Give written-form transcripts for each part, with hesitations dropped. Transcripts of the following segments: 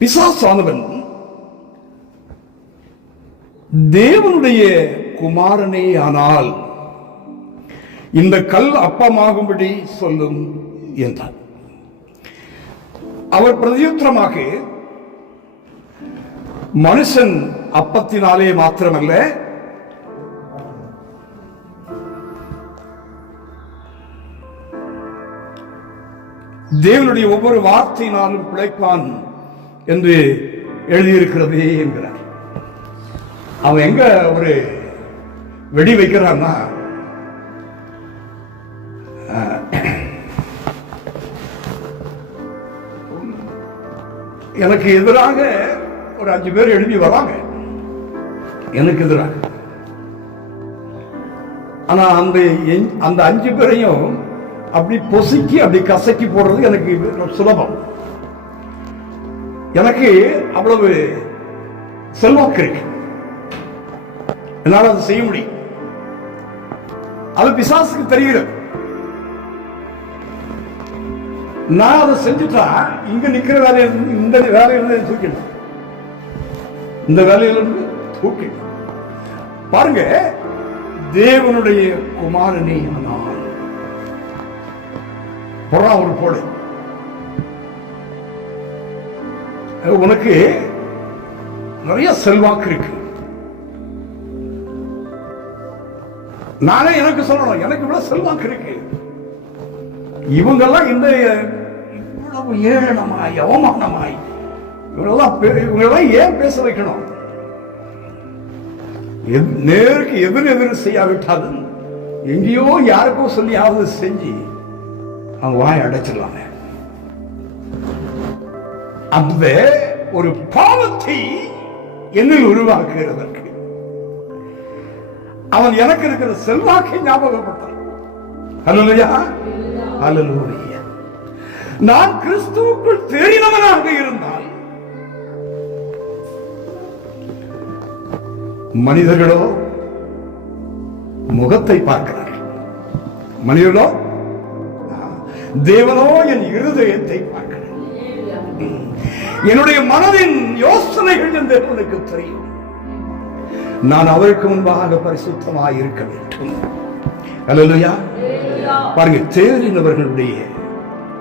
பிசாசானவன் தேவனுடைய குமாரனே ஆனால் இந்த கல் அப்பமாகும்படி சொல்லும் என்றார். அவர் பிரதியுத்தரமாக, மனுஷன் அப்பத்தினாலே மாத்திரமல்ல, தேவனுடைய ஒவ்வொரு வார்த்தையினாலும் பிழைப்பான் என்று எழுதியிருக்கிறதே என்கிறார். அவன் எங்க ஒரு வெடி வைக்கிறான்னா, எனக்கு எதிராக ஒரு 5 பேர் எழுதி வராங்க, எனக்கு எதிராக. ஆனா அந்த 5 பேரையும் அப்படி பொசுக்கி அப்படி கசக்கி போடுறது எனக்கு சுலபம். எனக்கு அவ்வளவு செல்வாக்கு இருக்கு, என்னால் அதை செய்ய முடியும். அது பிசாசுக்கு தெரிகிறது. நான் அதை செஞ்சுட்டா இங்க நிக்கிற வேலையிலிருந்து இந்த வேலையிலிருந்து தூக்கிடும், இந்த வேலையிலிருந்து தூக்கிடும். பாருங்க, தேவனுடைய குமாரனே ஆனால் ஒரு போடு, உனக்கு நிறைய செல்வாக்கு இருக்கு. நானே எனக்கு சொல்லணும், எனக்கு இவ்வளவு செல்வாக்கு இருக்கு. இவங்கெல்லாம் இந்த இவ்வளவு ஏளனமாய் அவமானமாய் இவங்கெல்லாம் ஏன் பேச வைக்கணும்? நேருக்கு எதிர் செய்யாவிட்டாலும் எங்கேயோ யாருக்கோ சொல்லியாவது செஞ்சு அவங்க வாய் அடைச்சிடலாமே. அந்த ஒரு பாவத்தை என்னில் உருவாக்குகிறதற்கு அவன் எனக்கு இருக்கிற செல்வாக்கை ஞாபகப்படுத்தான். அல்லேலூயா, அல்லேலூயா. நான் கிறிஸ்துவுக்குள் தேறினவனாக இருந்தால் மனிதர்களோ முகத்தை பார்க்கிறார்கள், மனிதர்களோ தேவனோ என் இருதயத்தை பார்க்கிறார். என்னுடைய மனதின் யோசனைகள் என் தேவனுக்கு தெரியும். நான் அவருக்கு முன்பாக பரிசுத்தமாய் இருக்க வேண்டும். அல்லேலூயா. பாருங்க, தேறினவர்களுடைய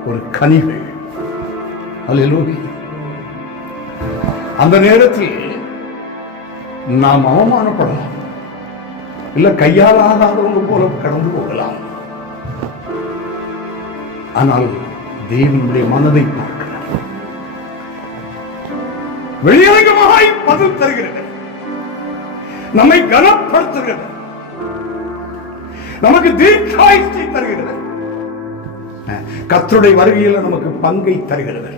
ஒரு கனிகள். அல்லேலூயா. அந்த நேரத்தில் நாம் அவமானப்படலாம், இல்ல கையாளாதவங்க போல கடந்து போகலாம். ஆனால் தேவனுடைய மனதை பார்க்கிறார், வெளியரங்கமாய் பதில் தருகிறது, நம்மை கனப்படுத்துகிறது, நமக்கு தீர்க்காயத்தை தருகிறது, கர்த்தருடைய வருகையில் நமக்கு பங்கை தருகிறது.